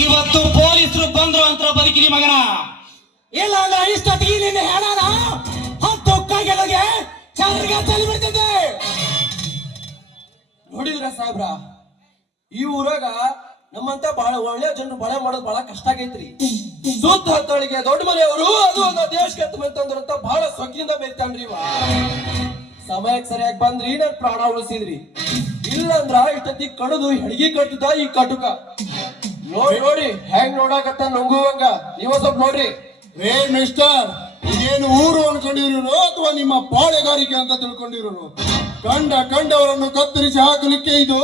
ಇವತ್ತು ಪೊಲೀಸರು ಬಂದ್ರು ಅಂತ ಬದುಕಿದಿ ಮಗನ. ಇಲ್ಲ ಅಂದ್ರೆ ಇಷ್ಟೊತ್ತಿಗೆ ನಿನ್ನ ಹೇಳೋಣ ಹತ್ತು ಕೈಗಳಿಗೆ ಚಂದ್ರಿಗೆ ಚಲಿ ಬಿಡ್ತಿದ್ದೆ. ನೋಡಿದ್ರ ಸಾಹೇಬ್ರ, ಈ ಊರಾಗ ನಮ್ಮಂತ ಬಹಳ ಒಳ್ಳೆ ಜನರು ಬಳೆ ಮಾಡೋದು ಬಹಳ ಕಷ್ಟ ಆಗೈತ್ರಿ. ಸುತ್ತ ಹತ್ತಳಿಗೆ ದೊಡ್ಡ ಮನೆಯವರು ಅದು ಒಂದು ದೇಶಕ್ಕೆ ಅಂತಂದ್ರಂತ ಬಹಳ ಸೊಕ್ಕಿನಿಂದ ಬೆರಿತಾನ್ರಿ. ಸಮಯಕ್ಕೆ ಸರಿಯಾಗಿ ಬಂದ್ರಿ ನನ್ ಪ್ರಾಣ ಉಳಿಸಿದ್ರಿ. ಇಲ್ಲಂದ್ರ ಇಷ್ಟೊತ್ತಿ ಕಡದು ಹೆಡ್ಗಿ ಕಟ್ಟುತ್ತ ಈ ಕಟುಕ ನೋಡಿ ನೋಡಿ ಹೆಂಗ್ ನೋಡಾಕತ್ತ ನುಂಗುವಂಗ. ನೀವ ಸ್ವಲ್ಪ ನೋಡ್ರಿ. ರೇ ಮಿಸ್ಟರ್, ಇದೇನು ಊರು ಅನ್ಕೊಂಡಿರೋರು ಅಥವಾ ನಿಮ್ಮ ಪಾಳೆಗಾರಿಕೆ ಅಂತ ತಿಳ್ಕೊಂಡಿರೋರು? ಕಂಡವರನ್ನು ಕತ್ತರಿಸಿ ಹಾಕಲಿಕ್ಕೆ ಇದು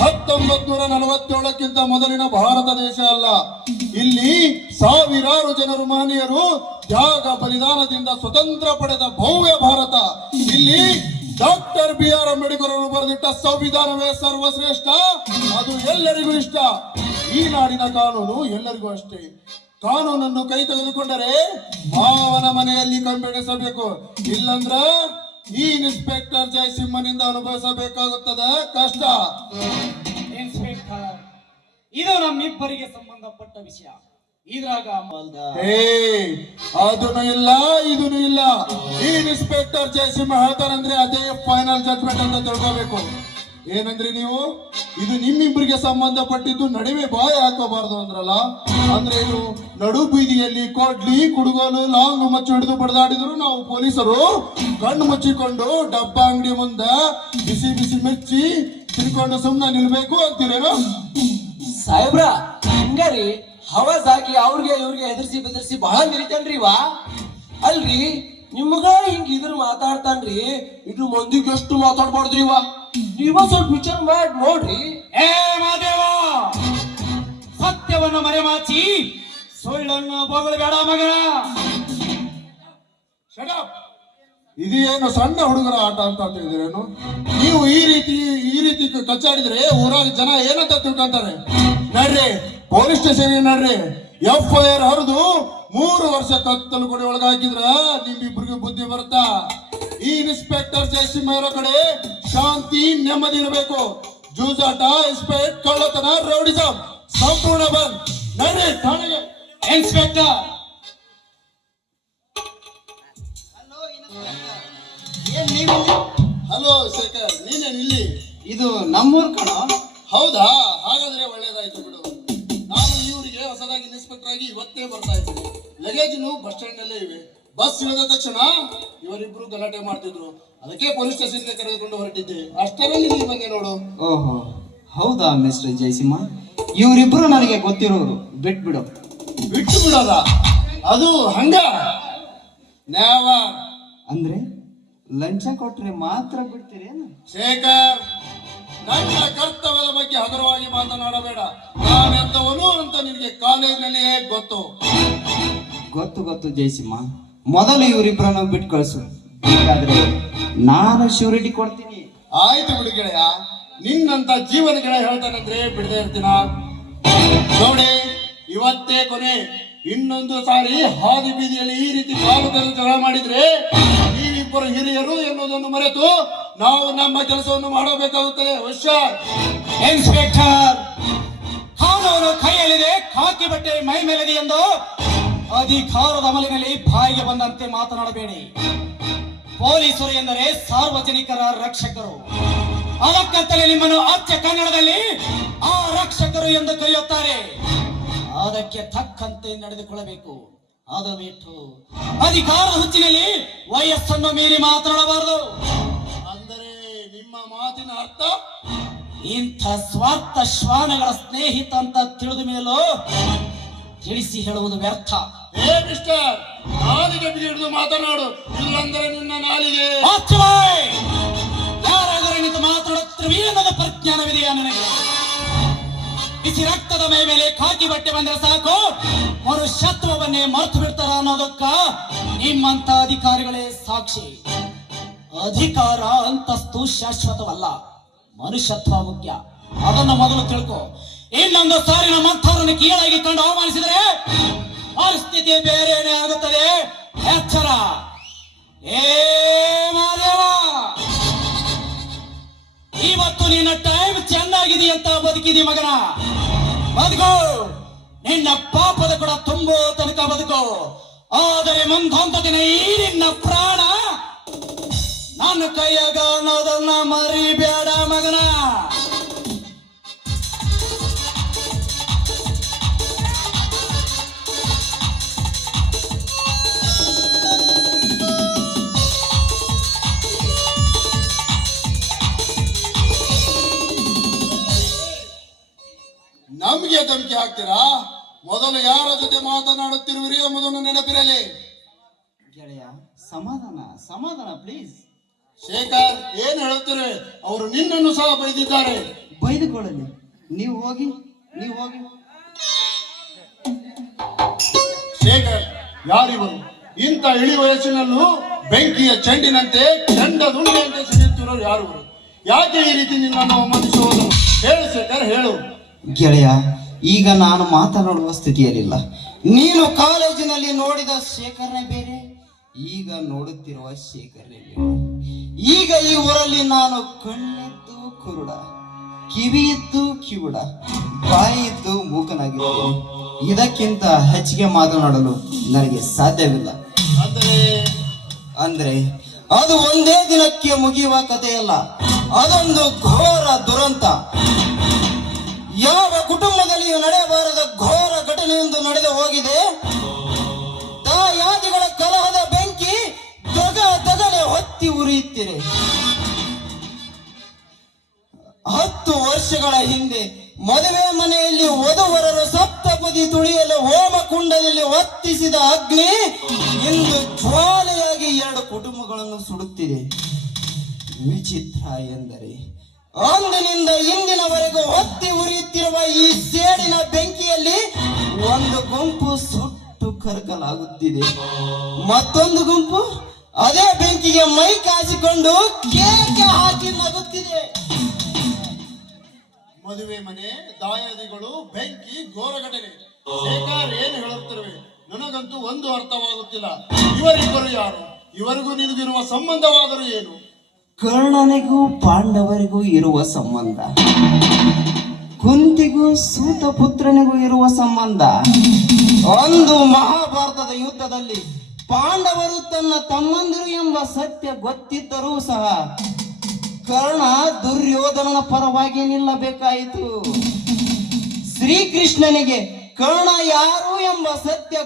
1947ಕ್ಕಿಂತ ಮೊದಲಿನ ಭಾರತ ದೇಶ ಅಲ್ಲ. ಇಲ್ಲಿ ಸಾವಿರಾರು ಜನರು ಮಹನೀಯರು ತ್ಯಾಗ ಬಲಿದಾನದಿಂದ ಸ್ವತಂತ್ರ ಪಡೆದ ಭವ್ಯ ಭಾರತ. ಇಲ್ಲಿ ಡಾಕ್ಟರ್ BR ಅಂಬೇಡ್ಕರ್ ಅವರು ಬರೆದಿಟ್ಟ ಸಂವಿಧಾನವೇ ಸರ್ವಶ್ರೇಷ್ಠ. ಅದು ಎಲ್ಲರಿಗೂ ಇಷ್ಟ. ಈ ನಾಡಿನ ಕಾನೂನು ಎಲ್ಲರಿಗೂ ಅಷ್ಟೇ. ಕಾನೂನನ್ನು ಕೈ ತೆಗೆದುಕೊಂಡರೆ ಮಾವನ ಮನೆಯಲ್ಲಿ ಕಂಬೆಣಿಸಬೇಕು. ಇಲ್ಲಂದ್ರ ಈ ಇನ್ಸ್ಪೆಕ್ಟರ್ ಜಯಸಿಂಹನಿಂದ ಅನುಭವಿಸಬೇಕಾಗುತ್ತದೆ ಕಷ್ಟ. ಇನ್ಸ್ಪೆಕ್ಟರ್, ಇದು ನಮ್ಮಿಬ್ಬರಿಗೆ ಸಂಬಂಧಪಟ್ಟ ವಿಷಯ. ಇದ್ರಾಗ ಅದನ್ನು ಇಲ್ಲ ಇದನ್ನು ಇಲ್ಲ. ಈ ಇನ್ಸ್ಪೆಕ್ಟರ್ ಜಯಸಿಂಹ ಹೇಳ್ತಾರಂದ್ರೆ ಅದೇ ಫೈನಲ್ ಜಡ್ಜ್ಮೆಂಟ್ ಅಂತ ತಿಳ್ಕೋಬೇಕು. ಏನಂದ್ರಿ ನೀವು? ಇದು ನಿಮ್ಮಿಬ್ಬರಿಗೆ ಸಂಬಂಧಪಟ್ಟಿದ್ದು, ನಡುವೆ ಬಾಯಿ ಹಾಕೋಬಾರ್ದು ಅಂದ್ರಲ್ಲ. ಅಂದ್ರೆ ಏನು? ನಡು ಬೀದಿಯಲ್ಲಿ ಕೊಡ್ಲಿ ಕುಡುಗೋಲು ಲಾಂಗ್ ಮಚ್ಚು ಹಿಡಿದು ಬಡದಾಡಿದ್ರು ನಾವು ಪೊಲೀಸರು ಕಣ್ಣು ಮುಚ್ಚಿಕೊಂಡು ಡಬ್ಬ ಅಂಗಡಿ ಮುಂದೆ ಬಿಸಿ ಬಿಸಿ ಮಿರ್ಚಿ ತಿನ್ಕೊಂಡು ಸುಮ್ಮನೆ ನಿಲ್ಬೇಕು ಅಂತೀರೇನೋ? ಸಾಹೇಬ್ರ, ಹಂಗಾರಿ ಹವಾಜ್ ಹಾಕಿ ಅವ್ರಿಗೆ ಇವ್ರಿಗೆ ಬೆದರ್ಸಿ ಬಹಳ ಮಿರಿತನ್ರಿ ಇವ. ಅಲ್ರಿ ನಿಮ್ಗ ಹಿಂಗ ಇದ್ರ ಮಾತಾಡ್ತಾನ್ರಿ, ಇದು ಮಂದಿಗೆ ಎಷ್ಟು ಮಾತಾಡ್ಬಾರ್ದ್ರಿ ಇವ. ನೀವ ಸ್ವಲ್ಪ ವಿಚಾರ ಮಾಡಿ ನೋಡ್ರಿ. ಏ ಮಾದೇವ, ಸತ್ಯವನ್ನು ಮರೆಮಾಚಿ ಸುಳ್ಳನ್ನು ಬೊಗಳಬೇಡ ಮಗನ. ಇದೇನು ಸಣ್ಣ ಹುಡುಗರ ಆಟ ಅಂತ ತಿಳಿದಿರೇನು? ನೀವು ಈ ರೀತಿ ಕಚ್ಚಾಡಿದ್ರೆ ಊರಾಗ ಜನ ಏನಂತ ತಿಳ್ಕೊಂತಾರೆ. ನಡ್ರಿ ಪೊಲೀಸ್ ಸ್ಟೇಷನ್ ನಡ್ರಿ, FIR ಹರಿದು 3 ವರ್ಷ ಕತ್ತಲು ಕೊಡಿ ಒಳಗ ಹಾಕಿದ್ರ ನಿಮ್ಮಿಬ್ರಿಗೂ ಬುದ್ಧಿ ಬರುತ್ತಾ. ಈ ಇನ್ಸ್ಪೆಕ್ಟರ್ ಜಯಸಿಂಹ ಇರೋ ಕಡೆ ಶಾಂತಿ ನೆಮ್ಮದಿ ಇರಬೇಕು. ಜೂಜಾಟ, ಇಸ್ಪೇಟ್, ಕಳ್ಳತನ, ರೌಡಿಸಂ ಸಂಪೂರ್ಣ ಬಂದ್. ನಡ್ರಿ ಠಾಣೆಗೆ. ಇನ್ಸ್ಪೆಕ್ಟರ್, ಹಲೋ ಶೇಖರ್, ನೀನೇನ್ ಇಲ್ಲಿ? ಇದು ನಮ್ಮೂರ್ ಕಣ. ಹೌದಾ? ಹಾಗಾದ್ರೆ ಒಳ್ಳೇದಾಯ್ತು ಬಿಡು. ನಾನು ಇವರಿಗೆ ಹೊಸದಾಗಿ ಇನ್ಸ್ಪೆಕ್ಟರ್ ಆಗಿ ಇವತ್ತೇ ಬರ್ತಾ ಇದ್ದೀನಿ. ಲಗೇಜ್ನು ಬಸ್ ಸ್ಟ್ಯಾಂಡ್ ನಲ್ಲೇ ಇವೆ. ಬಸ್ ಇಳಿದ ತಕ್ಷಣ ಇವರಿಬ್ರು ಗಲಾಟೆ ಮಾಡ್ತಿದ್ರು. ಅದಕ್ಕೆ ಪೊಲೀಸ್ ಸ್ಟೇಷನ್ಗೆ ಕರೆದುಕೊಂಡು ಹೊರಟಿದ್ದೆ. ಅಷ್ಟರಲ್ಲಿ ನೀವು ಬಂದೆ ನೋಡು. ಓಹೋ, ಹೌದಾ ಮಿಸ್ಟರ್ ಜಯಸಿಂಹ? ಇವರಿಬ್ರು ನನಗೆ ಗೊತ್ತಿರೋರು. ಬಿಟ್ಟು ಬಿಡೋದ? ಅದು ಹಂಗ ನ್ಯಾವ ಅಂದ್ರೆ ಲಂಚ ಕೊಟ್ರೆ ಮಾತ್ರ ಬಿಡ್ತೀರೇನು? ಶೇಖರ್, ನನ್ನ ಕರ್ತವ್ಯದ ಬಗ್ಗೆ ಹಗುರವಾಗಿ ಮಾತನಾಡಬೇಡ. ನಾನೆಂತವನು ಅಂತ ನಿನಗೆ ಕಾಲೇಜಿನಲ್ಲಿ ಹೇಗೆ ಗೊತ್ತು? ಗೊತ್ತು ಜಯಸಿಂಹ. ಮೊದಲು ಇವರಿಬ್ಬರನ್ನು ಬಿಟ್ಟು ಕಳಿಸು. ಬೇಕಾದ್ರೆ ನಾನು ಶ್ಯೂರಿಟಿ ಕೊಡ್ತೀನಿ. ಆಯ್ತು ಬಿಡು ಗೆಳೆಯ. ನಿನ್ನಂತ ಜೀವನ ಗೆಳೆಯ ಹೇಳ್ತಾನಂದ್ರೆ ಬಿಡದೆ ಇರ್ತೀನ. ನೋಡಿ, ಇವತ್ತೇ ಕೊನೆ. ಇನ್ನೊಂದು ಸಾರಿ ಹಾದಿ ಬೀದಿಯಲ್ಲಿ ಈ ರೀತಿ ಕಾಲು ಜಗಳ ಮಾಡಿದ್ರೆ ನೀವಿಬ್ಬರು ಹಿರಿಯರು ಎನ್ನುವುದನ್ನು ಮರೆತು ನಾವು ನಮ್ಮ ಕೆಲಸವನ್ನು ಮಾಡಬೇಕಾಗುತ್ತದೆ. ಹುಷಾರ್. ಇನ್ಸ್ಪೆಕ್ಟರ್, ಕಾನೂನು ಕೈಯಲ್ಲಿದೆ, ಖಾಕಿ ಬಟ್ಟೆ ಮೈ ಮೇಲಿದೆ ಎಂದು ಅಧಿಕಾರದ ಅಮಲಿನಲ್ಲಿ ಬಾಯಿಗೆ ಬಂದಂತೆ ಮಾತನಾಡಬೇಡಿ. ಪೊಲೀಸರು ಎಂದರೆ ಸಾರ್ವಜನಿಕರ ರಕ್ಷಕರು. ಅದಕ್ಕಂತಲೇ ನಿಮ್ಮನ್ನು ಅಚ್ಚ ಕನ್ನಡದಲ್ಲಿ ಆ ರಕ್ಷಕರು ಎಂದು ಕರೆಯುತ್ತಾರೆ. ಅದಕ್ಕೆ ತಕ್ಕಂತೆ ನಡೆದುಕೊಳ್ಳಬೇಕು. ಅದು ಬಿಟ್ಟು ಅಧಿಕಾರದ ಹುಚ್ಚಿನಲ್ಲಿ ವಯಸ್ಸನ್ನು ಮೀರಿ ಮಾತನಾಡಬಾರದು. ಅಂದರೆ ನಿಮ್ಮ ಮಾತಿನ ಅರ್ಥ? ಇಂಥ ಸ್ವಾರ್ಥ ಶ್ವಾನಗಳ ಸ್ನೇಹಿತ ಅಂತ ತಿಳಿದ ಮೇಲೂ ತಿಳಿಸಿ ಹೇಳುವುದು ವ್ಯರ್ಥ. ಏ ಮಿಸ್ಟರ್, ನಾಲಿಗೆ ಹಿಡಿದು ಮಾತನಾಡು, ಇಲ್ಲಂದರೆ ನಿನ್ನ ನಾಲಿಗೆ. ಯಾರಾದರೂ ನಿಂತು ಮಾತನಾಡುತ್ತಿರುವೆ ಅನ್ನೋದು ಪ್ರಜ್ಞಾನವಿದೆಯಾ ನನಗೆ? ಬಿಸಿ ರಕ್ತದ ಮೈ ಮೇಲೆ ಖಾಕಿ ಬಟ್ಟೆ ಬಂದರೆ ಸಾಕು ಮನುಷ್ಯತ್ವವನ್ನೇ ಮರೆತು ಬಿಡ್ತಾರ ಅನ್ನೋದಕ್ಕ ನಿಮ್ಮಂತ ಅಧಿಕಾರಿಗಳೇ ಸಾಕ್ಷಿ. ಅಧಿಕಾರ ಅಂತಸ್ತು ಶಾಶ್ವತವಲ್ಲ, ಮನುಷ್ಯತ್ವ ಮುಖ್ಯ. ಅದನ್ನು ಮೊದಲು ತಿಳ್ಕೊ. ಇನ್ನೊಂದು ಸಾರಿ ನಮ್ಮಂಥವರನ್ನು ಕೀಳಾಗಿ ಕಂಡು ಅವಮಾನಿಸಿದರೆ ಪರಿಸ್ಥಿತಿ ಬೇರೆನೇ ಆಗುತ್ತದೆ. ಎಚ್ಚರ. ಏ ಮಾದೇವ, ಇವತ್ತು ನಿನ್ನ ಟೈಮ್ ಚೆನ್ನಾಗಿದೆ ಅಂತ ಬದುಕಿದಿ ಮಗನ. ಬದುಕು, ನಿನ್ನ ಪಾಪದ ಕೂಡ ತುಂಬೋ ತನಕ ಬದುಕು. ಆದರೆ ಮುಂದೊಂದು ದಿನ ಈ ನಿನ್ನ ಪ್ರಾಣ ನನ್ನ ಕೈಯಾಗ ಅನ್ನೋದನ್ನ ಮರಿಬೇಡ ಮಗನ. ನಮ್ಗೆ ಧಮಕಿ ಹಾಕ್ತೀರಾ? ಮೊದಲು ಯಾರ ಜೊತೆ ಮಾತನಾಡುತ್ತಿರುವಿರಿ ಎಂಬುದನ್ನು ನೆನಪಿರಲಿ. ಗೆಳೆಯ, ಸಮಾಧಾನ ಸಮಾಧಾನ ಪ್ಲೀಸ್. ಶೇಖರ್, ಏನ್ ಹೇಳುತ್ತೀರಿ? ಅವರು ನಿನ್ನನ್ನು ಸಹ ಬೈದಿದ್ದಾರೆ. ಬೈದುಕೊಳ್ಳಲಿ, ನೀವು ಹೋಗಿ. ಶೇಖರ್, ಯಾರಿವರು? ಇಂಥ ಇಳಿ ವಯಸ್ಸಿನಲ್ಲೂ ಬೆಂಕಿಯ ಚೆಂಡಿನಂತೆ ಕೆಂಡದುಂಡೆಯಂತೆ ಸಿಗುತ್ತಿರೋರು ಯಾರಿವರು? ಯಾಕೆ ಈ ರೀತಿ ನಿನ್ನನ್ನು ಅವಮಾನಿಸುವುದು? ಹೇಳು ಶೇಖರ್, ಹೇಳು. ಗೆಳೆಯ, ಈಗ ನಾನು ಮಾತನಾಡುವ ಸ್ಥಿತಿಯಲ್ಲಿಲ್ಲ. ನೀನು ಕಾಲೇಜಿನಲ್ಲಿ ನೋಡಿದ ಶೇಖರ್ನೇ ಬೇರೆ, ಈಗ ನೋಡುತ್ತಿರುವ ಶೇಖರ್ನೇ ಬೇರೆ. ಈಗ ಈ ಊರಲ್ಲಿ ನಾನು ಕಣ್ಣಿದ್ದು ಕುರುಡ, ಕಿವಿಯಿದ್ದು ಕಿವುಡ, ಬಾಯಿದ್ದು ಮೂಕನಾಗಿದ್ದೇನೆ. ಇದಕ್ಕಿಂತ ಹೆಚ್ಚಿಗೆ ಮಾತನಾಡಲು ನನಗೆ ಸಾಧ್ಯವಿಲ್ಲ. ಅಂದ್ರೆ ಅದು ಒಂದೇ ದಿನಕ್ಕೆ ಮುಗಿಯುವ ಕಥೆಯಲ್ಲ, ಅದೊಂದು ಘೋರ ದುರಂತ. ಯಾವ ಕುಟುಂಬದಲ್ಲಿಯೂ ನಡೆಯಬಾರದ ಘೋರ ಘಟನೆಯೊಂದು ನಡೆದು ಹೋಗಿದೆ. ದಾಯಾದಿಗಳ ಕಲಹದ ಬೆಂಕಿ ದಗಲೆ ಹೊತ್ತಿ ಉರಿಯುತ್ತಿದೆ. 10 ವರ್ಷಗಳ ಹಿಂದೆ ಮದುವೆ ಮನೆಯಲ್ಲಿ ವಧುವರರು ಸಪ್ತಪದಿ ತುಳಿಯಲು ಹೋಮ ಕುಂಡದಲ್ಲಿ ಹೊತ್ತಿಸಿದ ಅಗ್ನಿ ಇಂದು ಜ್ವಾಲೆಯಾಗಿ 2 ಕುಟುಂಬಗಳನ್ನು ಸುಡುತ್ತಿದೆ. ವಿಚಿತ್ರ ಎಂದರೆ ಅಂದಿನಿಂದ ಇಂದಿನವರೆಗೂ ಹೊತ್ತಿ ಉರಿಯುತ್ತಿರುವ ಈ ಸೇಡಿನ ಬೆಂಕಿಯಲ್ಲಿ ಒಂದು ಗುಂಪು ಸುಟ್ಟು ಕರಕಲಾಗುತ್ತಿದೆ. ಮತ್ತೊಂದು ಗುಂಪು ಅದೇ ಬೆಂಕಿಗೆ ಮೈ ಕಾಸಿಕೊಂಡು ಕೇಕೆ ಹಾಕಿ ನಗುತ್ತಿದೆ. ಮದುವೆ ಮನೆ, ದಾಯಾದಿಗಳು, ಬೆಂಕಿ, ಘೋರ ಘಟನೆ. ಶೇಖರ್, ಏನು ಹೇಳುತ್ತಿರುವೆ? ನನಗಂತೂ ಒಂದು ಅರ್ಥವಾಗುತ್ತಿಲ್ಲ. ಇವರಿಬ್ಬರು ಯಾರು? ಇವರಿಗೂ ನಿನಗಿರುವ ಸಂಬಂಧವಾದರೂ ಏನು? ಕರ್ಣನಿಗೂ ಪಾಂಡವರಿಗೂ ಇರುವ ಸಂಬಂಧ, ಕುಂತಿಗೂ ಸೂತ ಪುತ್ರನಿಗೂ ಇರುವ ಸಂಬಂಧ. ಒಂದು ಮಹಾಭಾರತದ ಯುದ್ಧದಲ್ಲಿ ಪಾಂಡವರು ತನ್ನ ತಮ್ಮಂದಿರು ಎಂಬ ಸತ್ಯ ಗೊತ್ತಿದ್ದರೂ ಸಹ ಕರ್ಣ ದುರ್ಯೋಧನನ ಪರವಾಗಿ ನಿಲ್ಲಬೇಕಾಯಿತು. ಶ್ರೀಕೃಷ್ಣನಿಗೆ ಕರ್ಣ ಯಾರು ಎಂಬ ಸತ್ಯ